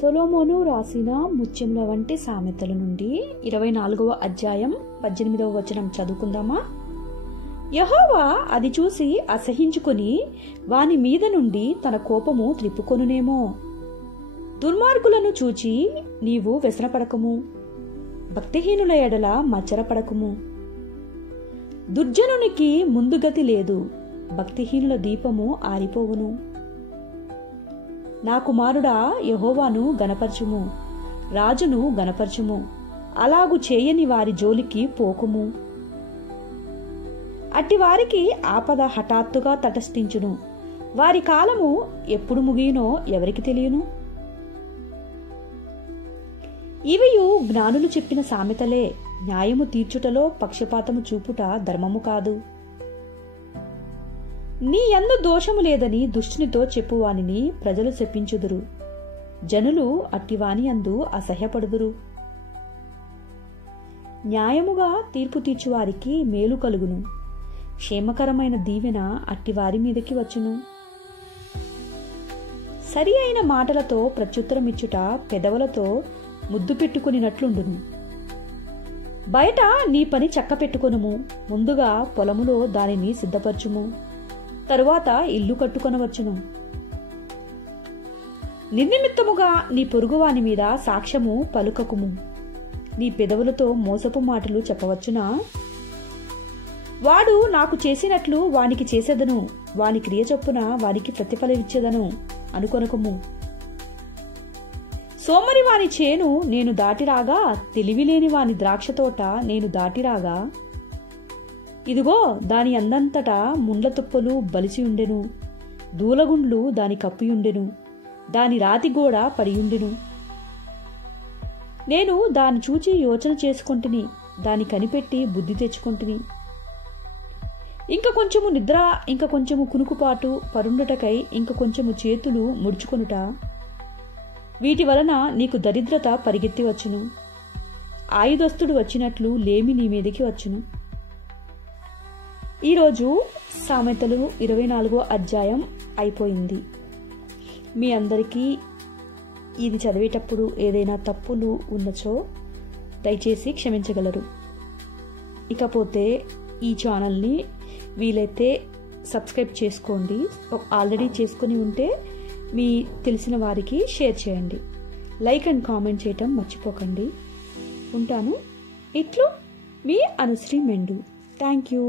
సొలొమోను రాసిన ముత్యముల వంటి సామెతల నుండి 24వ అధ్యాయం 18వ వచనం చదువుకుందామా. యెహోవా అది చూసి అసహించుకొని వాని మీద నుండి తన కోపము త్రిప్పుకొనునేమో. దుర్మార్గులను చూచి నీవు వ్యసనపడకము, భక్తిహీనుల ఎడల మచ్చరపడకము. దుర్జనునికి ముందుగతి లేదు, భక్తిహీనుల దీపము ఆరిపోవును. నా కుమారుడా, యెహోవాను గనపరచుము, రాజును గనపరచుము, అలాగు చేయని వారి జోలికి పోకుము. అట్టి వారికి ఆపద హఠాత్తుగా తటస్థించును, వారి కాలము ఎప్పుడు ముగియునో ఎవరికి తెలియను. ఇవియు జ్ఞానులు చెప్పిన సామెతలే, న్యాయము తీర్చుటలో పక్షపాతము చూపుట ధర్మము కాదు. నీ యందు దోషము లేదని దుష్టునితో చెప్పువానిని ప్రజలు శపించుదురు, జనులు అట్టివాని యందు అసహ్యపడుదురు. న్యాయముగా తీర్పు తీర్చువారికి మేలు కలుగును, క్షేమకరమైన దీవెన అట్టివారి మీదకి వచ్చును. సరి అయిన మాటలతో ప్రత్యుత్తరమిచ్చుట పెదవులతో ముద్దు పెట్టుకునినట్లుండును. బయట నీ పని చక్క పెట్టుకొనుము, ముందుగా పొలములో దానిని సిద్ధపరచుము, తరువాత ఇల్లు కట్టుకొనవచ్చును. నిర్నిమిత్తముగా నీ పొరుగువాని మీద సాక్ష్యము పలుకకుము, నీ పెదవులతో మోసపు మాటలు చెప్పవచ్చునా? వాడు నాకు చేసినట్లు వానికి చేసేదను, వాని క్రియ చొప్పున వానికి ప్రతిఫలమిచ్చేదను అనుకొనకుము. సోమరి వాని చేను నేను దాటిరాగా, తెలివిలేని వాని ద్రాక్ష తోట నేను దాటిరాగా, ఇదిగో దాని అందంతటా ముండ్ల తుప్పలు బలిసి ఉండెను, దూలగుండ్లు దాని కప్పియుండెను, దాని రాతిగోడ పడియుండెను. నేను దాని చూచి యోచన చేసుకొంటిని, దాని కనిపెట్టి బుద్ధి తెచ్చుకొంటిని. ఇంక కొంచెము నిద్ర, ఇంక కొంచెము కునుకుపాటు, పరుండుటకై ఇంక కొంచెము చేతులు ముడుచుకొనుట, వీటి వలన నీకు దరిద్రత పరిగెత్తి వచ్చును, ఆయుధస్తుడు వచ్చినట్లు లేమి నీ మీదకి వచ్చును. ఈరోజు సామెతలు 24వ అధ్యాయం అయిపోయింది. మీ అందరికీ ఇది చదివేటప్పుడు ఏదైనా తప్పులు ఉన్నచో దయచేసి క్షమించగలరు. ఇకపోతే ఈ ఛానల్ని వీలైతే సబ్స్క్రైబ్ చేసుకోండి. ఆల్రెడీ చేసుకుని ఉంటే మీ తెలిసిన వారికి షేర్ చేయండి. లైక్ అండ్ కామెంట్ చేయటం మర్చిపోకండి. ఉంటాను. ఇట్లు మీ అనుశ్రీ మెండు. Thank you.